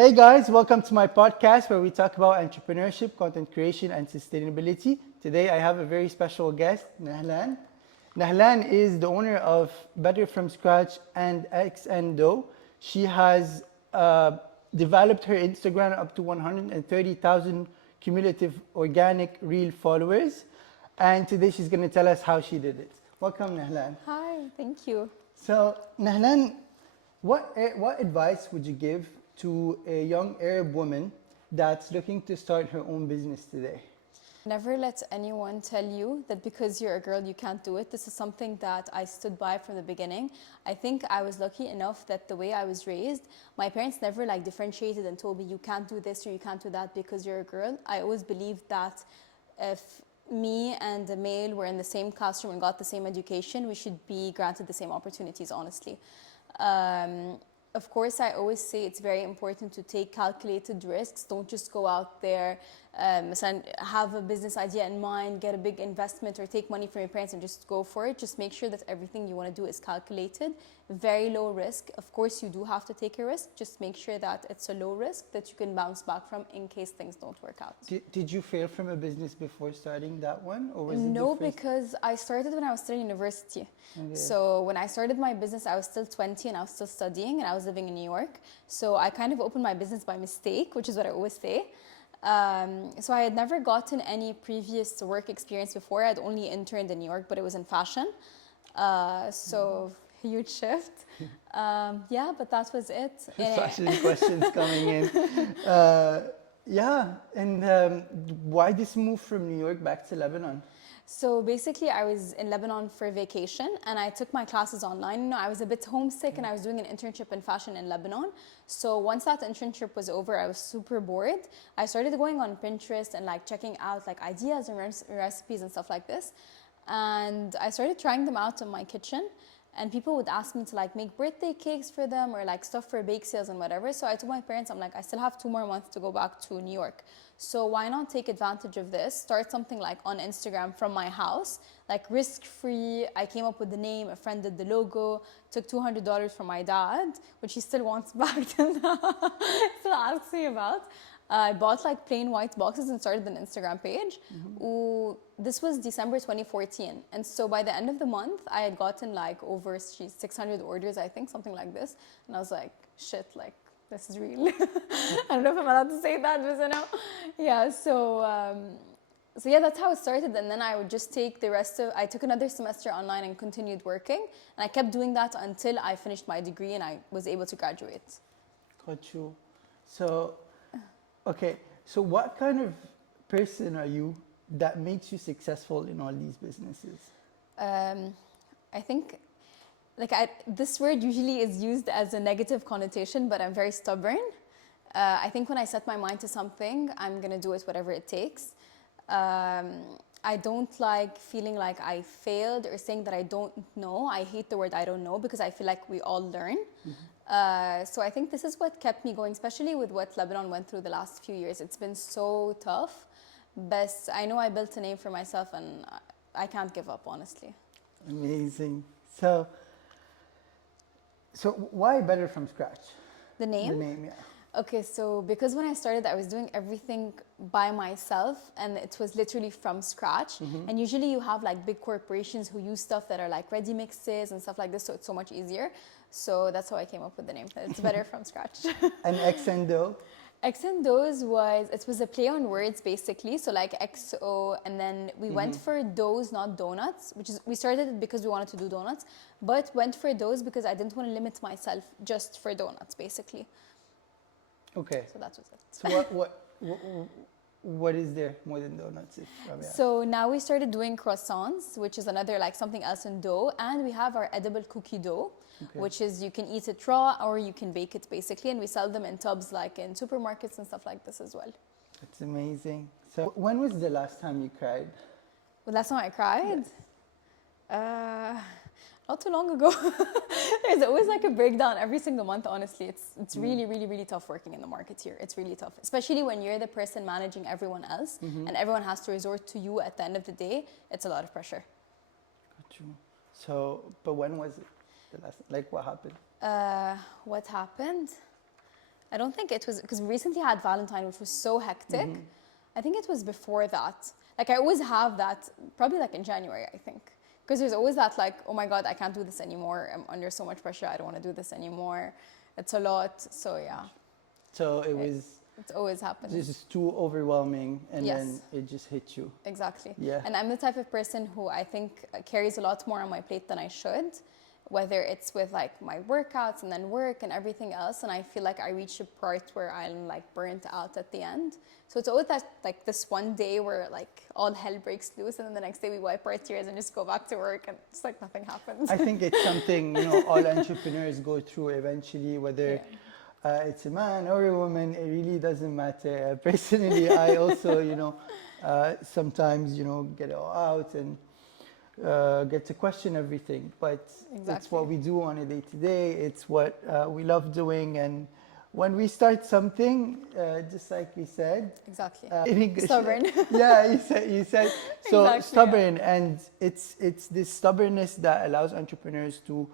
Hey guys, welcome to my podcast where we talk about entrepreneurship, content creation, and sustainability. Today I have a very special guest, Nahlan. Nahlan is the owner of Better From Scratch and X and Dough. She has developed her Instagram up to 130,000 cumulative organic real followers. And today she's going to tell us how she did it. Welcome, Nahlan. Hi, thank you. So, Nahlan, what advice would you give to a young Arab woman that's looking to start her own business today? Never let anyone tell you that because you're a girl you can't do it. This is something that I stood by from the beginning. I think I was lucky enough that the way I was raised, my parents never differentiated and told me you can't do this or you can't do that because you're a girl. I always believed that if me and a male were in the same classroom and got the same education, we should be granted the same opportunities, honestly. Of course, I always say it's very important to take calculated risks. Don't just go out there, have a business idea in mind, get a big investment or take money from your parents and just go for it. Just make sure that everything you want to do is calculated, very low risk. Of course, you do have to take a risk. Just make sure that it's a low risk that you can bounce back from in case things don't work out. Did you fail from a business before starting that one? Or was No, it the first? because I started when I was still in university. Okay. So when I started my business, I was still 20 and I was still studying and I was living in New York. So I kind of opened my business by mistake, which is what I always say. So I had never gotten any previous work experience before. I'd only interned in New York, but it was in fashion. So huge shift. Yeah, but that was it. Fashion questions coming in. Yeah, and why this move from New York back to Lebanon? So basically, I was in Lebanon for vacation and I took my classes online. I was a bit homesick and I was doing an internship in fashion in Lebanon. So once that internship was over, I was super bored. I started going on Pinterest and checking out ideas and recipes and stuff like this. And I started trying them out in my kitchen. And people would ask me to make birthday cakes for them or stuff for bake sales and whatever. So I told my parents, I still have 2 more months to go back to New York. So why not take advantage of this? Start something on Instagram from my house, risk-free. I came up with the name, a friend did the logo, took $200 from my dad, which he still wants back till now, still asks me about. I bought plain white boxes and started an Instagram page. Mm-hmm. This was December 2014. And so by the end of the month, I had gotten over 600 orders, I think, something like this. And I was like, shit, this is real. I don't know if I'm allowed to say that, but yeah, so yeah, that's how it started. And then I would just take I took another semester online and continued working. And I kept doing that until I finished my degree and I was able to graduate. Got you. So, okay, so what kind of person are you that makes you successful in all these businesses? I think this word usually is used as a negative connotation, but I'm very stubborn. I think when I set my mind to something, I'm going to do it whatever it takes. I don't like feeling like I failed or saying that I don't know. I hate the word I don't know because I feel like we all learn. Mm-hmm. So I think this is what kept me going, especially with what Lebanon went through the last few years. It's been so tough, but I know I built a name for myself and I can't give up, honestly. Amazing. So why Better From Scratch? The name? The name, yeah. Okay, so because when I started, I was doing everything by myself and it was literally from scratch. Mm-hmm. And usually you have big corporations who use stuff that are ready mixes and stuff like this, so it's so much easier. So that's how I came up with the name. It's Better From Scratch. And X and Dough? X and Doughs was a play on words basically. So XO, and then we went for doughs, not donuts, we started it because we wanted to do donuts, but went for doughs because I didn't want to limit myself just for donuts basically. Okay. So that was it. So what is there more than donuts? So now we started doing croissants, which is another something else in dough, and we have our edible cookie dough, which is you can eat it raw or you can bake it basically, and we sell them in tubs in supermarkets and stuff like this as well. That's amazing. So when was the last time you cried? The last time I cried? Yes. Not too long ago. There's always a breakdown every single month, honestly. It's really, really, really tough working in the market here. It's really tough, especially when you're the person managing everyone else and everyone has to resort to you at the end of the day. It's a lot of pressure. Got you. So, but when was it? The last, what happened? What happened? I don't think it was, because recently I had Valentine, which was so hectic. I think it was before that. Like I always have that, probably like in January, I think. Because there's always that like, oh my God, I can't do this anymore. I'm under so much pressure. I don't want to do this anymore. It's a lot. So yeah. So it always happens. this is too overwhelming, and Yes. then it just hits you. Exactly. Yeah. And I'm the type of person who I think carries a lot more on my plate than I should, whether it's with like my workouts and then work and everything else. And I feel like I reach a part where I'm like burnt out at the end. So it's always that like this one day where like all hell breaks loose, and then the next day we wipe our tears and just go back to work, and it's like nothing happened. I think it's something, you know, all entrepreneurs go through eventually, whether it's a man or a woman, it really doesn't matter. Personally, I also, you know, sometimes, you know, get it all out and get to question everything. But it's what we do on a day-to-day. It's what we love doing. And when we start something, just like we said, Exactly. in English, Stubborn. yeah, you said so. Exactly, Stubborn, and it's this stubbornness that allows entrepreneurs to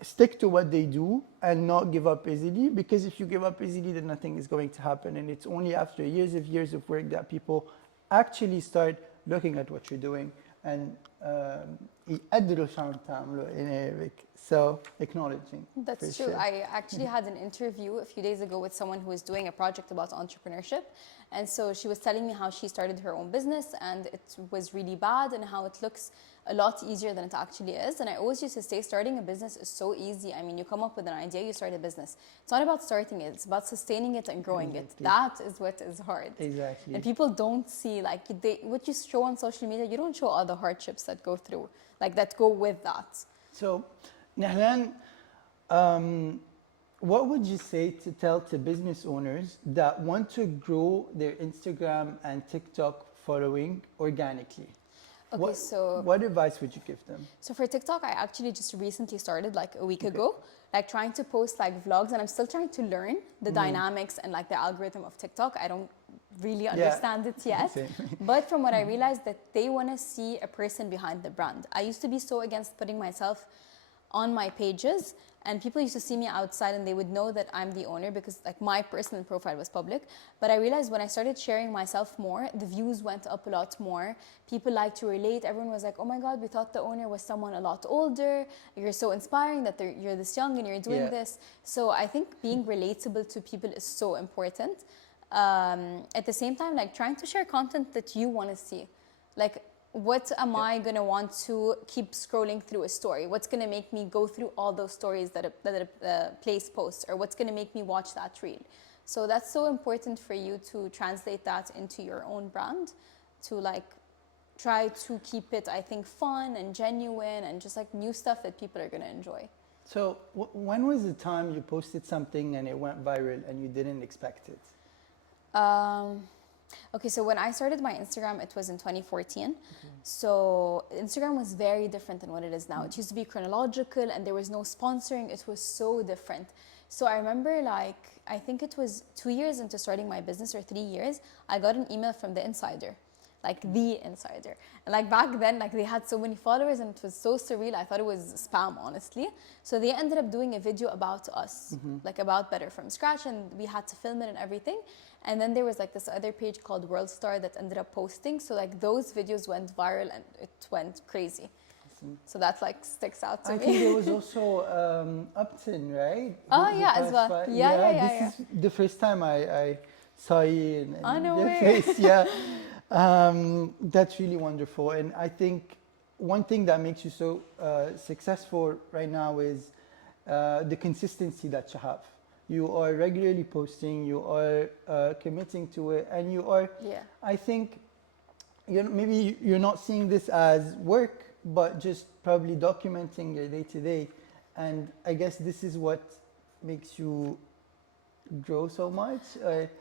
stick to what they do and not give up easily. Because if you give up easily, then nothing is going to happen. And it's only after years of work that people actually start looking at what you're doing and يقدروا شو عم تعملوا in Arabic. So acknowledging. That's true. Sure. I actually had an interview a few days ago with someone who was doing a project about entrepreneurship. And so she was telling me how she started her own business and it was really bad, and how it looks a lot easier than it actually is. And I always used to say starting a business is so easy. I mean, you come up with an idea, you start a business. It's not about starting it, it's about sustaining it and growing it. That is what is hard. Exactly. And people don't see, like, what you show on social media, you don't show all the hardships that go through, like that go with that. So, Nahlan, what would you say to tell to business owners that want to grow their Instagram and TikTok following organically? Okay, what advice would you give them? So for TikTok, I actually just recently started like a week ago, like trying to post like vlogs, and I'm still trying to learn the dynamics and like the algorithm of TikTok. I don't really understand it yet. But from what I realized, that they want to see a person behind the brand. I used to be so against putting myself on my pages, and people used to see me outside and they would know that I'm the owner because like my personal profile was public. But I realized when I started sharing myself more, the views went up a lot more. People liked to relate. Everyone was like, oh my God, we thought the owner was someone a lot older. You're so inspiring that you're this young and you're doing this. So I think being relatable to people is so important. At the same time, like trying to share content that you want to see. Like, what am I going to want to keep scrolling through a story? What's going to make me go through all those stories that a place posts? Or what's going to make me watch that reel? So that's so important for you to translate that into your own brand, to like try to keep it, I think, fun and genuine and just like new stuff that people are going to enjoy. So when was the time you posted something and it went viral and you didn't expect it? Okay, so when I started my Instagram, it was in 2014. So Instagram was very different than what it is now. It used to be chronological and there was no sponsoring. It was so different. So I remember like, I think it was 2 years into starting my business or 3 years, I got an email from The Insider. Like The Insider. And like back then, like they had so many followers and it was so surreal. I thought it was spam, honestly. So they ended up doing a video about us, like about Better From Scratch, and we had to film it and everything. And then there was like this other page called World Star that ended up posting. So like those videos went viral and it went crazy. So that like sticks out to me. I think there was also Upton, right? Oh yeah, as well. Yeah. This is the first time I saw you in no your way. face. Yeah. That's really wonderful. And I think one thing that makes you so successful right now is the consistency that you have. You are regularly posting, you are committing to it, and you are, I think, maybe you're not seeing this as work, but just probably documenting your day-to-day. And I guess this is what makes you grow so much.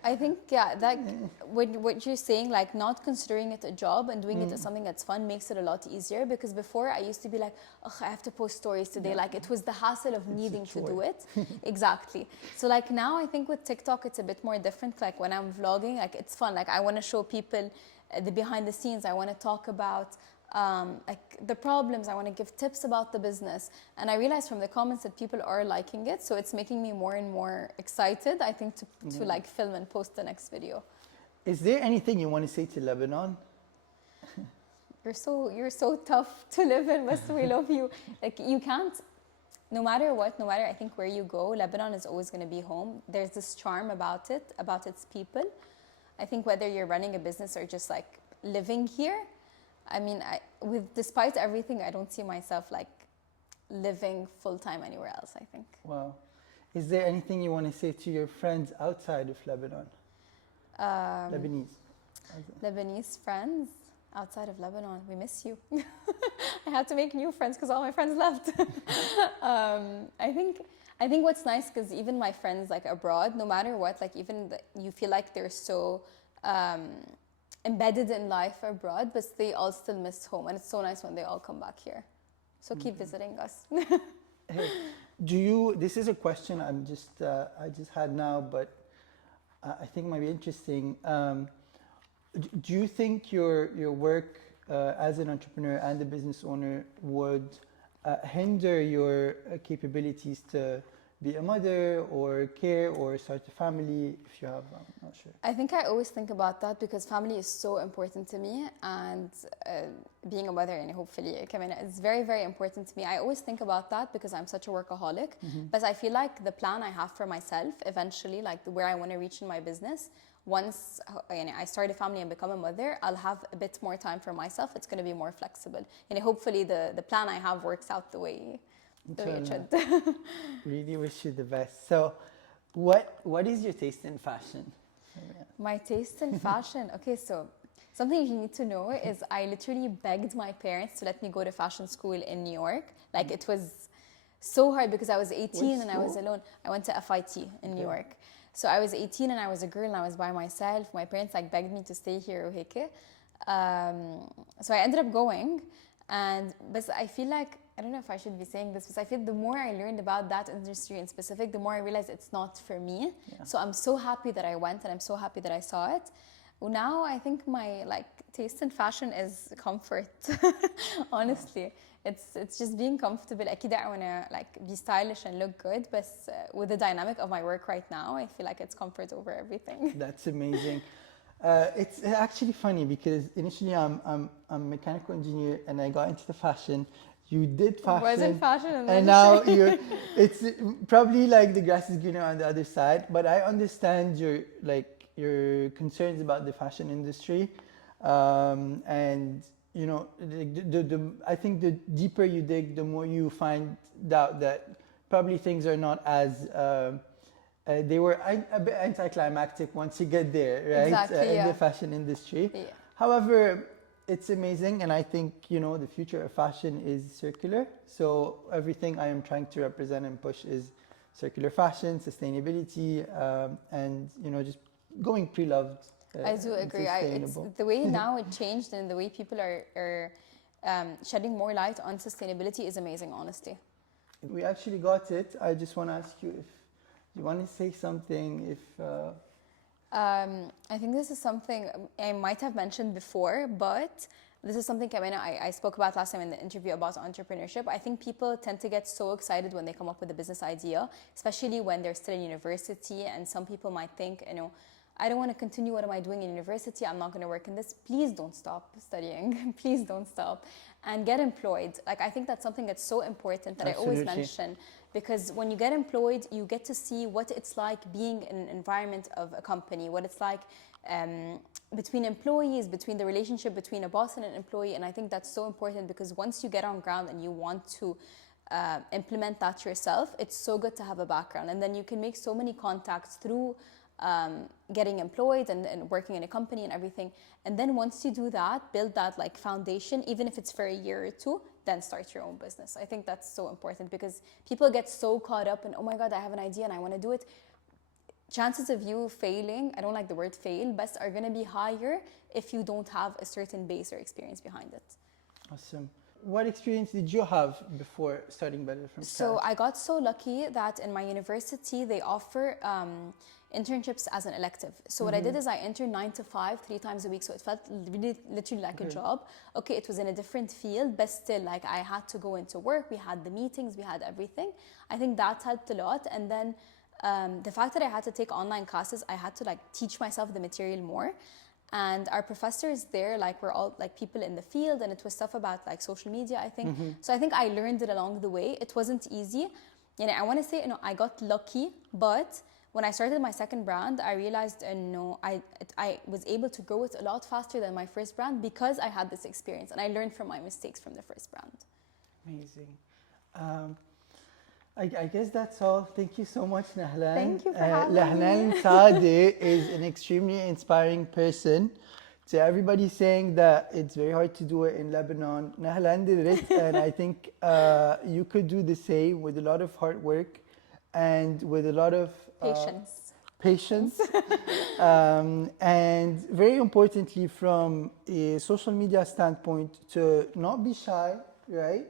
I think, that what you're saying, like not considering it a job and doing it as something that's fun makes it a lot easier, because before I used to be like, oh, I have to post stories today. Like it was the hassle of needing to do it. Exactly. So like now I think with TikTok, it's a bit more different. Like when I'm vlogging, like it's fun. Like I want to show people the behind the scenes. I want to talk about like the problems. I want to give tips about the business. And I realized from the comments that people are liking it. So it's making me more and more excited, I think, to like film and post the next video. Is there anything you want to say to Lebanon? You're so tough to live in, but we love you. Like you can't, no matter what, no matter I think where you go, Lebanon is always going to be home. There's this charm about it, about its people. I think whether you're running a business or just like living here, I mean, despite everything, I don't see myself like living full time anywhere else, I think. Wow. Is there anything you want to say to your friends outside of Lebanon? Lebanese. Lebanese friends outside of Lebanon, we miss you. I had to make new friends because all my friends left. I think what's nice, because even my friends like abroad, no matter what, like you feel like they're so embedded in life abroad, but they all still miss home, and it's so nice when they all come back here. So keep visiting us. Hey, this is a question I just had now, but I think it might be interesting. Do you think your work as an entrepreneur and a business owner would hinder your capabilities to be a mother or care or start a family if you have, I'm not sure. I think I always think about that because family is so important to me, and being a mother and hopefully is very, very important to me. I always think about that because I'm such a workaholic, but I feel like the plan I have for myself eventually, like where I want to reach in my business, once I start a family and become a mother, I'll have a bit more time for myself. It's going to be more flexible. Hopefully the plan I have works out the way it should. Really wish you the best. So what is your taste in fashion? My taste in fashion? Okay, so something you need to know is I literally begged my parents to let me go to fashion school in New York. Like it was so hard because I was 18 and I was alone. I went to FIT in New York. So I was 18 and I was a girl and I was by myself. My parents like begged me to stay here. So I ended up going, but I feel like, I don't know if I should be saying this, but I feel the more I learned about that industry in specific, the more I realized it's not for me. Yeah. So I'm so happy that I went and I'm so happy that I saw it. Well, now I think my taste in fashion is comfort. Honestly, it's just being comfortable. أكيد I wanna be stylish and look good, but with the dynamic of my work right now, I feel like it's comfort over everything. That's amazing. It's actually funny because initially I'm a mechanical engineer and I got into the fashion. You did fashion. Was in fashion and now it's probably like the grass is greener on the other side. But I understand your concerns about the fashion industry, and I think the deeper you dig, the more you find out that probably things are not as they were a bit anticlimactic once you get there, right? Exactly, in the fashion industry. Yeah. However, it's amazing, and I think the future of fashion is circular. So everything I am trying to represent and push is circular fashion, sustainability, and just going pre-loved. I do agree. It's the way now it changed, and the way people are shedding more light on sustainability is amazing, honestly. We actually got it. I just want to ask you if you want to say something. I think this is something I might have mentioned before, but this is something I spoke about last time in the interview about entrepreneurship. I think people tend to get so excited when they come up with a business idea, especially when they're still in university, and some people might think, I don't want to continue. What am I doing in university? I'm not going to work in this. Please don't stop studying. Please don't stop. And get employed. I think that's something that's so important that Absolutely. I always mention. Because when you get employed, you get to see what it's like being in an environment of a company, what it's like between employees, between the relationship between a boss and an employee. And I think that's so important because once you get on ground and you want to implement that yourself, it's so good to have a background. And then you can make so many contacts through getting employed and working in a company and everything. And then once you do that, build that foundation, even if it's for a year or two, then start your own business. I think that's so important because people get so caught up in, oh my God, I have an idea and I want to do it. Chances of you failing, I don't like the word fail, but are going to be higher if you don't have a certain base or experience behind it. Awesome. What experience did you have before starting Better from Scratch? So I got so lucky that in my university, they offer internships as an elective. So what I did is I interned 9 to 5, 3 times a week. So it felt really, literally like a job. Okay, it was in a different field, but still, like, I had to go into work. We had the meetings, we had everything. I think that helped a lot. And then the fact that I had to take online classes, I had to like teach myself the material more. And our professors there, like, were all like people in the field, and it was stuff about like social media, I think. So I think I learned it along the way. It wasn't easy. You know, I want to say, you know, I got lucky, but when I started my second brand, I realized, no, I was able to grow it a lot faster than my first brand because I had this experience and I learned from my mistakes from the first brand. Amazing. I guess that's all. Thank you so much, Nahlan. Thank you for having Nahlan me. Saade is an extremely inspiring person. To everybody saying that it's very hard to do it in Lebanon, Nahlan did it, and I think you could do the same with a lot of hard work and with a lot of patience. And very importantly, from a social media standpoint, to not be shy, right?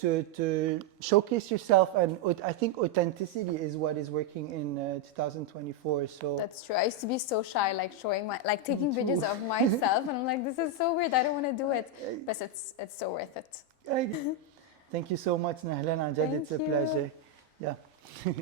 To showcase yourself, and I think authenticity is what is working in 2024. So that's true. I used to be so shy, like showing my, like taking videos of myself, and I'm like, this is so weird. I don't want to do it, but it's so worth it. Thank you so much, Nahlan. It's a pleasure. Yeah.